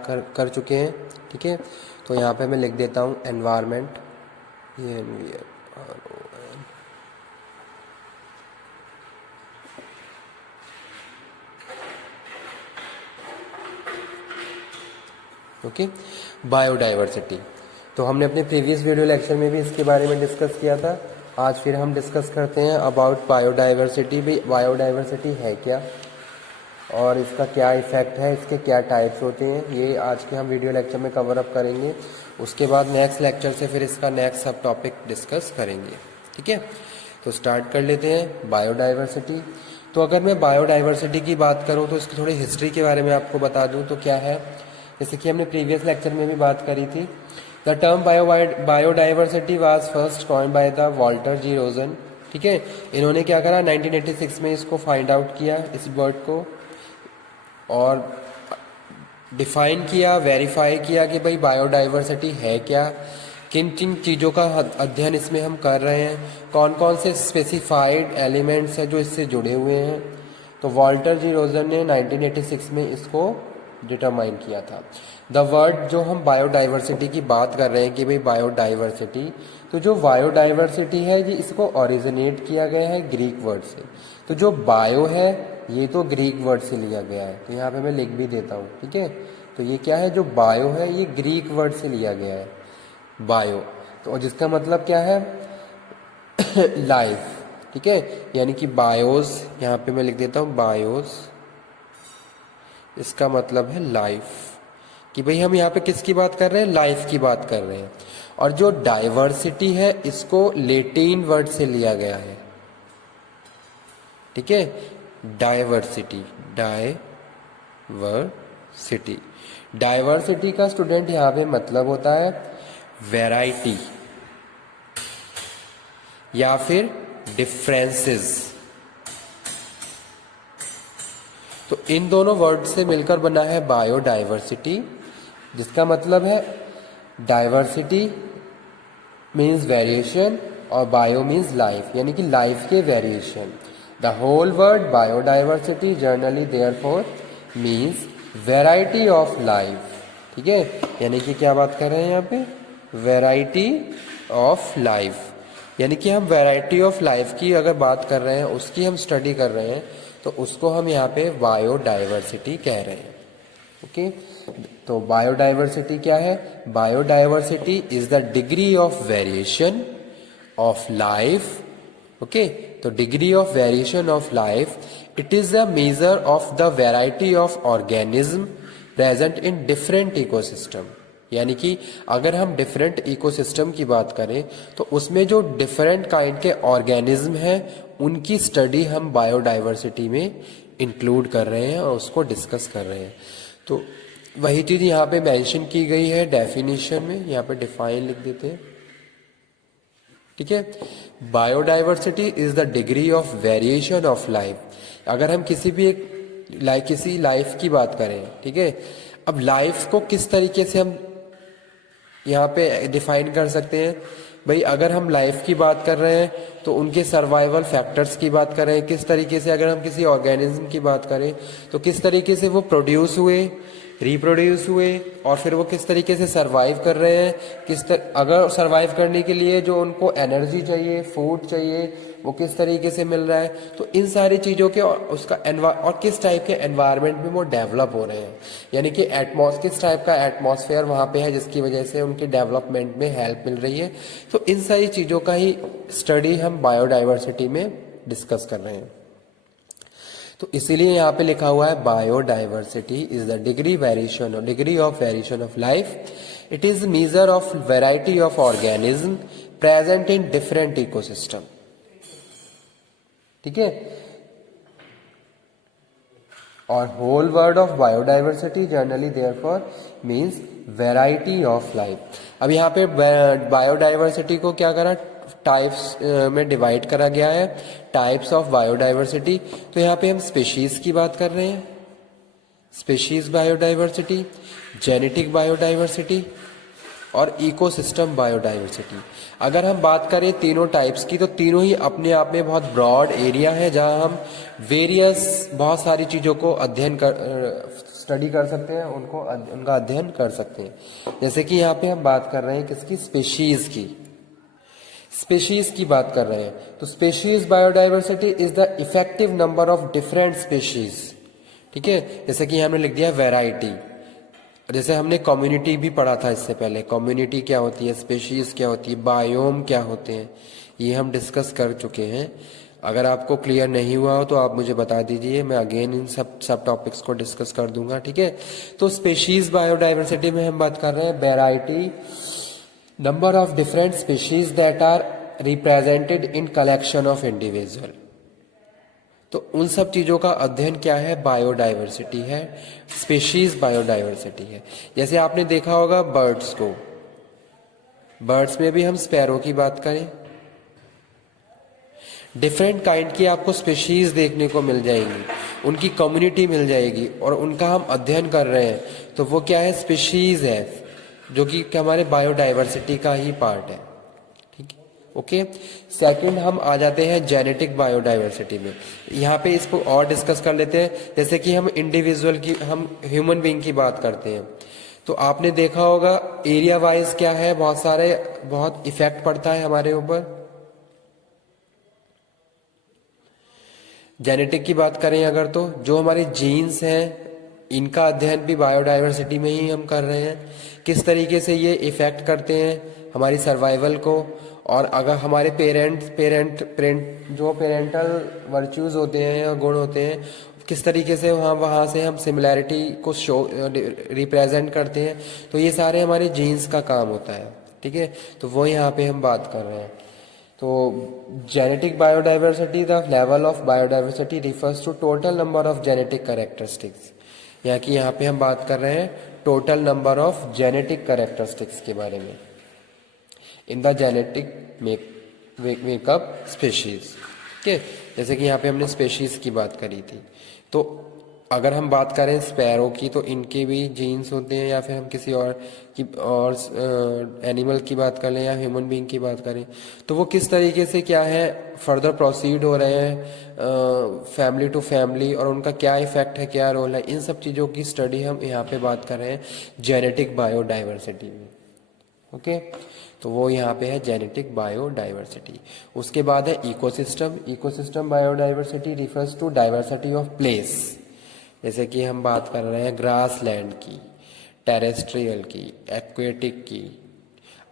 कर चुके हैं। ठीक है, तो यहाँ पे मैं लिख देता हूँ एनवायरमेंट, ओके। बायोडाइवर्सिटी तो हमने अपने प्रीवियस वीडियो लेक्चर में भी इसके बारे में डिस्कस किया था। आज फिर हम डिस्कस करते हैं अबाउट बायोडाइवर्सिटी। भी बायोडाइवर्सिटी है क्या और इसका क्या इफेक्ट है, इसके क्या टाइप्स होते हैं, ये आज के हम वीडियो लेक्चर में कवर अप करेंगे। उसके बाद नेक्स्ट लेक्चर से फिर इसका नेक्स्ट सब टॉपिक डिस्कस करेंगे। ठीक है, तो स्टार्ट कर लेते हैं बायोडाइवर्सिटी। तो अगर मैं बायोडाइवर्सिटी की बात करूं तो इसकी थोड़ी हिस्ट्री के बारे में आपको बता दूं तो क्या है, जैसे कि हमने प्रीवियस लेक्चर में भी बात करी थी। The term biodiversity was first coined by the Walter G Rosen. ठीक है, इन्होंने क्या करा 1986 में इसको फाइंड आउट किया, इस वर्ड को, और डिफाइन किया, वेरीफाई किया कि भाई बायोडाइवर्सिटी है क्या, किन किन चीज़ों का अध्ययन इसमें हम कर रहे हैं, कौन कौन से स्पेसिफाइड एलिमेंट्स हैं जो इससे जुड़े हुए हैं। तो वॉल्टर जी रोजन ने 1986 में इसको डिटरमाइन किया था। द वर्ड जो हम बायोडाइवर्सिटी की बात कर रहे हैं कि भाई बायोडाइवर्सिटी, तो जो बायोडाइवर्सिटी है जी इसको ओरिजिनेट किया गया है ग्रीक वर्ड से। तो जो बायो है ये तो ग्रीक वर्ड से लिया गया है, तो यहाँ पे मैं लिख भी देता हूँ। ठीक है, तो ये क्या है, जो बायो है ये ग्रीक वर्ड से लिया गया है, बायो, तो जिसका मतलब क्या है लाइफ। ठीक है, यानी कि बायोस, यहाँ पे मैं लिख देता हूँ बायोस, इसका मतलब है लाइफ, कि भाई हम यहाँ पे किसकी बात कर रहे हैं, लाइफ की बात कर रहे हैं। और जो डाइवर्सिटी है इसको लैटिन वर्ड से लिया गया है। ठीक है, डाइवर्सिटी, डाइवर्सिटी, डाइवर्सिटी का स्टूडेंट यहाँ पे मतलब होता है वैरायटी या फिर डिफरेंसेस। तो इन दोनों वर्ड से मिलकर बना है बायोडाइवर्सिटी, जिसका मतलब है डाइवर्सिटी मीन्स वेरिएशन और बायो मीन्स लाइफ, यानी कि लाइफ के वेरिएशन। The whole word biodiversity generally therefore means variety of life. ठीक है, यानी कि क्या बात कर रहे हैं यहाँ पे, वेराइटी ऑफ लाइफ, यानी कि हम वेराइटी ऑफ लाइफ की अगर बात कर रहे हैं, उसकी हम स्टडी कर रहे हैं, तो उसको हम यहाँ पे बायोडाइवर्सिटी कह रहे हैं। ओके, तो बायोडाइवर्सिटी क्या है, biodiversity is the degree of variation of life. Okay, तो degree of variation of life, it is the measure of the variety of organism present in different ecosystem. यानी कि अगर हम डिफरेंट इकोसिस्टम की बात करें तो उसमें जो डिफरेंट काइंड के ऑर्गेनिज्म हैं उनकी स्टडी हम बायोडाइवर्सिटी में इंक्लूड कर रहे हैं और उसको डिस्कस कर रहे हैं। तो वही चीज यहाँ पे मेंशन की गई है डेफिनेशन में, यहाँ पे डिफाइन लिख देते हैं। ठीक है, biodiversity is the degree of variation of life. अगर हम किसी भी एक किसी लाइफ की बात करें, ठीक है, अब लाइफ को किस तरीके से हम यहाँ पे डिफाइन कर सकते हैं, भाई अगर हम लाइफ की बात कर रहे हैं तो उनके सर्वाइवल फैक्टर्स की बात करें, किस तरीके से, अगर हम किसी ऑर्गेनिज्म की बात करें तो किस तरीके से वो प्रोड्यूस हुए, रिप्रोड्यूस हुए, और फिर वो किस तरीके से सरवाइव कर रहे हैं, अगर सरवाइव करने के लिए जो उनको एनर्जी चाहिए, फूड चाहिए, वो किस तरीके से मिल रहा है। तो इन सारी चीज़ों के और उसका और किस टाइप के एनवायरनमेंट में वो डेवलप हो रहे हैं, यानी कि किस टाइप का एटमॉस्फेयर वहाँ पे है जिसकी वजह से उनकी डेवलपमेंट में हेल्प मिल रही है। तो इन सारी चीज़ों का ही स्टडी हम बायोडाइवर्सिटी में डिस्कस कर रहे हैं। तो इसीलिए यहाँ पे लिखा हुआ है biodiversity is the degree of variation of life, it is measure of variety of organism present in different ecosystem. ठीक है, और whole word of biodiversity generally therefore means variety of life. अब यहाँ पे बायोडाइवर्सिटी को क्या करा, टाइप्स में डिवाइड करा गया है, टाइप्स ऑफ बायोडाइवर्सिटी। तो यहाँ पे हम स्पीशीज की बात कर रहे हैं, स्पीशीज बायोडाइवर्सिटी, जेनेटिक बायोडाइवर्सिटी और इकोसिस्टम बायोडाइवर्सिटी। अगर हम बात करें तीनों टाइप्स की, तो तीनों ही अपने आप में बहुत ब्रॉड एरिया है जहां हम बहुत सारी चीज़ों को स्टडी कर सकते हैं, उनका अध्ययन कर सकते हैं। जैसे कि यहाँ पे हम बात कर रहे हैं किसकी, स्पेशीज की, स्पेशीज की बात कर रहे हैं। तो species biodiversity is the effective number of different species, ठीक है। जैसे कि हमने लिख दिया वैरायटी, जैसे हमने कम्युनिटी भी पढ़ा था इससे पहले, कम्युनिटी क्या होती है, स्पेशीज क्या होती है, बायोम क्या होते हैं, ये हम डिस्कस कर चुके हैं। अगर आपको क्लियर नहीं हुआ हो तो आप मुझे बता दीजिए, मैं अगेन इन सब टॉपिक्स को डिस्कस कर दूंगा, ठीक है। तो स्पेशीज बायोडाइवर्सिटी में हम बात कर रहे हैं variety, number of different species that are represented in collection of individual. तो उन सब चीजों का अध्ययन क्या है, बायोडाइवर्सिटी है, स्पीशीज बायोडाइवर्सिटी है। जैसे आपने देखा होगा बर्ड्स को, बर्ड्स में भी हम स्पैरो की बात करें, डिफरेंट काइंड की आपको स्पीशीज देखने को मिल जाएगी, उनकी कम्युनिटी मिल जाएगी, और उनका हम अध्ययन कर रहे हैं तो वो क्या है, स्पीशीज है, जो कि हमारे बायोडाइवर्सिटी का ही पार्ट है, ठीक है। ओके, सेकंड हम आ जाते हैं जेनेटिक बायोडाइवर्सिटी में। यहाँ पे इसको और डिस्कस कर लेते हैं। जैसे कि हम इंडिविजुअल की, हम ह्यूमन बीइंग की बात करते हैं, तो आपने देखा होगा एरिया वाइज क्या है, बहुत इफेक्ट पड़ता है हमारे ऊपर। जेनेटिक की बात करें अगर, तो जो हमारे जीन्स हैं इनका अध्ययन भी बायोडाइवर्सिटी में ही हम कर रहे हैं, किस तरीके से ये इफेक्ट करते हैं हमारी सर्वाइवल को। और अगर हमारे जो पेरेंटल वर्च्यूज होते हैं या गुण होते हैं, किस तरीके से वहाँ से हम सिमिलैरिटी को शो रिप्रेजेंट करते हैं, तो ये सारे हमारे जीन्स का काम होता है, ठीक है। तो वो यहाँ पे हम बात कर रहे हैं। तो genetic biodiversity, the level of biodiversity refers to total number of genetic characteristics. यहाँ पे हम बात कर रहे हैं total number of genetic characteristics के बारे में in the genetic makeup species, ठीक है। जैसे कि यहाँ पे हमने स्पेशीज की बात करी थी, तो अगर हम बात करें स्पैरो की, तो इनके भी जीन्स होते हैं, या फिर हम किसी और एनिमल की बात कर लें या ह्यूमन बीइंग की बात करें, तो वो किस तरीके से क्या है फर्दर प्रोसीड हो रहे हैं फैमिली टू फैमिली, और उनका क्या इफेक्ट है, क्या रोल है, इन सब चीज़ों की स्टडी हम यहाँ पे बात कर रहे हैं जेनेटिक बायोडाइवर्सिटी में। ओके, तो वो यहाँ पे है जेनेटिक बायोडाइवर्सिटी। उसके बाद है ecosystem. Ecosystem biodiversity refers to diversity of place. जैसे कि हम बात कर रहे हैं ग्रास लैंड की, टेरेस्ट्रियल की, एक्वेटिक की,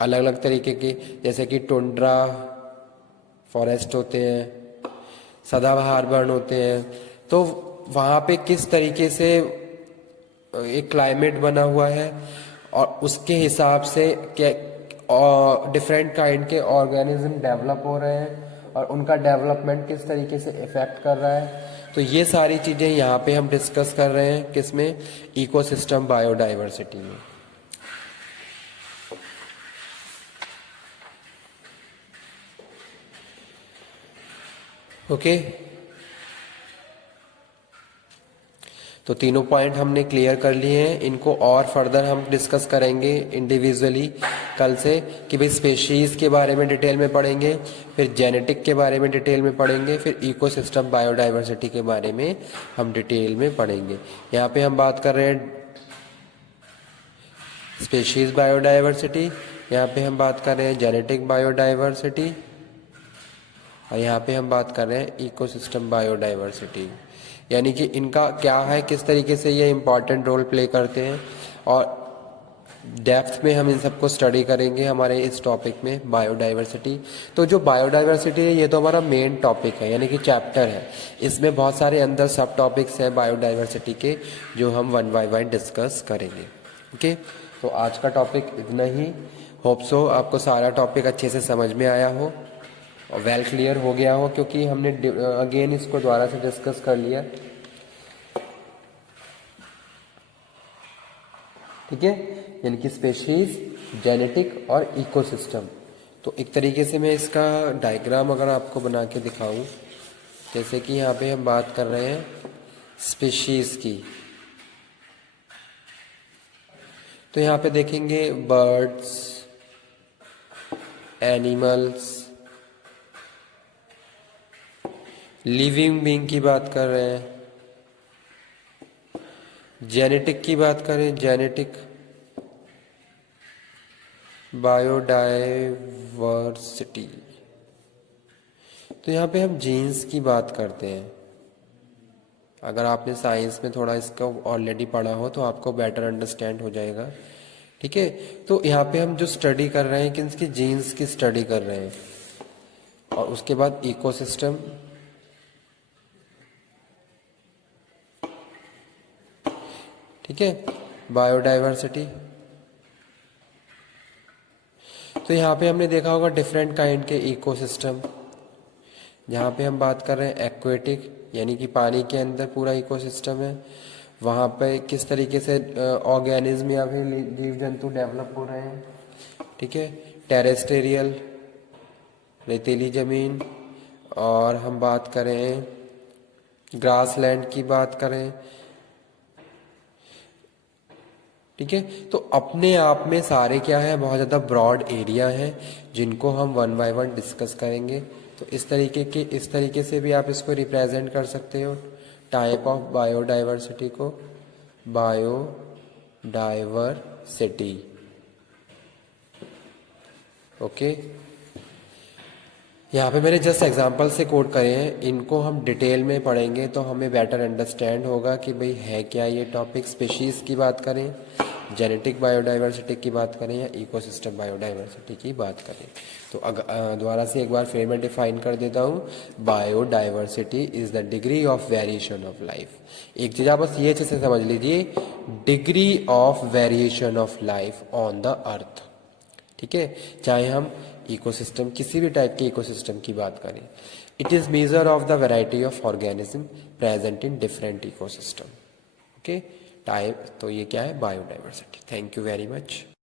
अलग अलग तरीके की, जैसे कि टुंड्रा फॉरेस्ट होते हैं, सदाबहार वन होते हैं। तो वहाँ पे किस तरीके से एक क्लाइमेट बना हुआ है, और उसके हिसाब से क्या डिफरेंट काइंड के ऑर्गेनिज्म डेवलप हो रहे हैं, और उनका डेवलपमेंट किस तरीके से इफेक्ट कर रहा है। तो ये सारी चीजें यहाँ पे हम डिस्कस कर रहे हैं किसमें, इकोसिस्टम बायोडाइवर्सिटी में। ओके, तो तीनों पॉइंट हमने क्लियर कर लिए हैं। इनको और फर्दर हम डिस्कस करेंगे इंडिविजुअली कल से, कि भाई स्पेशीज के बारे में डिटेल में पढ़ेंगे, फिर जेनेटिक के बारे में डिटेल में पढ़ेंगे, फिर इकोसिस्टम बायोडाइवर्सिटी के बारे में हम डिटेल में पढ़ेंगे। यहाँ पे हम बात कर रहे हैं स्पेशीज बायोडाइवर्सिटी, यहाँ पे हम बात कर रहे हैं जेनेटिक बायोडाइवर्सिटी, और यहाँ पे हम बात कर रहे हैं इकोसिस्टम बायोडाइवर्सिटी। यानी कि इनका क्या है, किस तरीके से ये इम्पॉर्टेंट रोल प्ले करते हैं, और डेप्थ में हम इन सबको स्टडी करेंगे हमारे इस टॉपिक में बायोडाइवर्सिटी। तो जो बायोडाइवर्सिटी है ये तो हमारा मेन टॉपिक है, यानी कि चैप्टर है। इसमें बहुत सारे अंदर सब टॉपिक्स हैं बायोडाइवर्सिटी के, जो हम वन बाय वन डिस्कस करेंगे। ओके, तो आज का टॉपिक इतना ही। होप सो आपको सारा टॉपिक अच्छे से समझ में आया हो और वेल क्लियर हो गया हो, क्योंकि हमने अगेन इसको दोबारा से डिस्कस कर लिया, ठीक है। यानी कि स्पेशीज, जेनेटिक और इकोसिस्टम। तो एक तरीके से मैं इसका डायग्राम अगर आपको बना के दिखाऊं, जैसे कि यहाँ पे हम बात कर रहे हैं स्पेशीज की, तो यहाँ पे देखेंगे बर्ड्स, एनिमल्स, लिविंग बीइंग की बात कर रहे हैं, जेनेटिक की बात करें, जेनेटिक बायोडाइवर्सिटी, तो यहाँ पे हम जीन्स की बात करते हैं। अगर आपने साइंस में थोड़ा इसका ऑलरेडी पढ़ा हो तो आपको बेटर अंडरस्टैंड हो जाएगा। ठीक है, तो यहाँ पे हम जो स्टडी कर रहे हैं कि इसकी जीन्स की स्टडी कर रहे हैं, और उसके बाद इकोसिस्टम, ठीक है, बायोडाइवर्सिटी। तो यहाँ पे हमने देखा होगा डिफरेंट काइंड के इकोसिस्टम। जहाँ पे हम बात कर रहे हैं एक्वेटिक, यानी कि पानी के अंदर पूरा इकोसिस्टम है, वहाँ पे किस तरीके से ऑर्गेनिज्म या फिर जीव जंतु डेवलप हो रहे हैं। ठीक है, टेरेस्टेरियल, रेतीली जमीन, और हम बात करें ग्रासलैंड की बात करें। ठीक है, तो अपने आप में सारे क्या है, बहुत ज़्यादा ब्रॉड एरिया है जिनको हम वन बाय वन डिस्कस करेंगे। तो इस तरीके से भी आप इसको रिप्रेजेंट कर सकते हो टाइप ऑफ बायोडाइवर्सिटी को, बायोडाइवर्सिटी। ओके, यहाँ पे मैंने जस्ट एग्जांपल से कोट करे हैं, इनको हम डिटेल में पढ़ेंगे तो हमें बेटर अंडरस्टैंड होगा कि भाई है क्या ये टॉपिक। स्पीशीज़ की बात करें, जेनेटिक बायोडाइवर्सिटी की बात करें, या इकोसिस्टम बायोडाइवर्सिटी की बात करें। तो दोबारा से एक बार फिर मैं डिफाइन कर देता हूँ, biodiversity is the degree of variation of life. एक चीज़ आप बस ये अच्छे से समझ लीजिए, degree of variation of life on the earth. ठीक है, चाहे हम इकोसिस्टम, किसी भी टाइप के इकोसिस्टम की बात करें, it is measure of the variety of organism present in different ecosystem. Okay, type, तो ये क्या है, biodiversity. Thank you very much.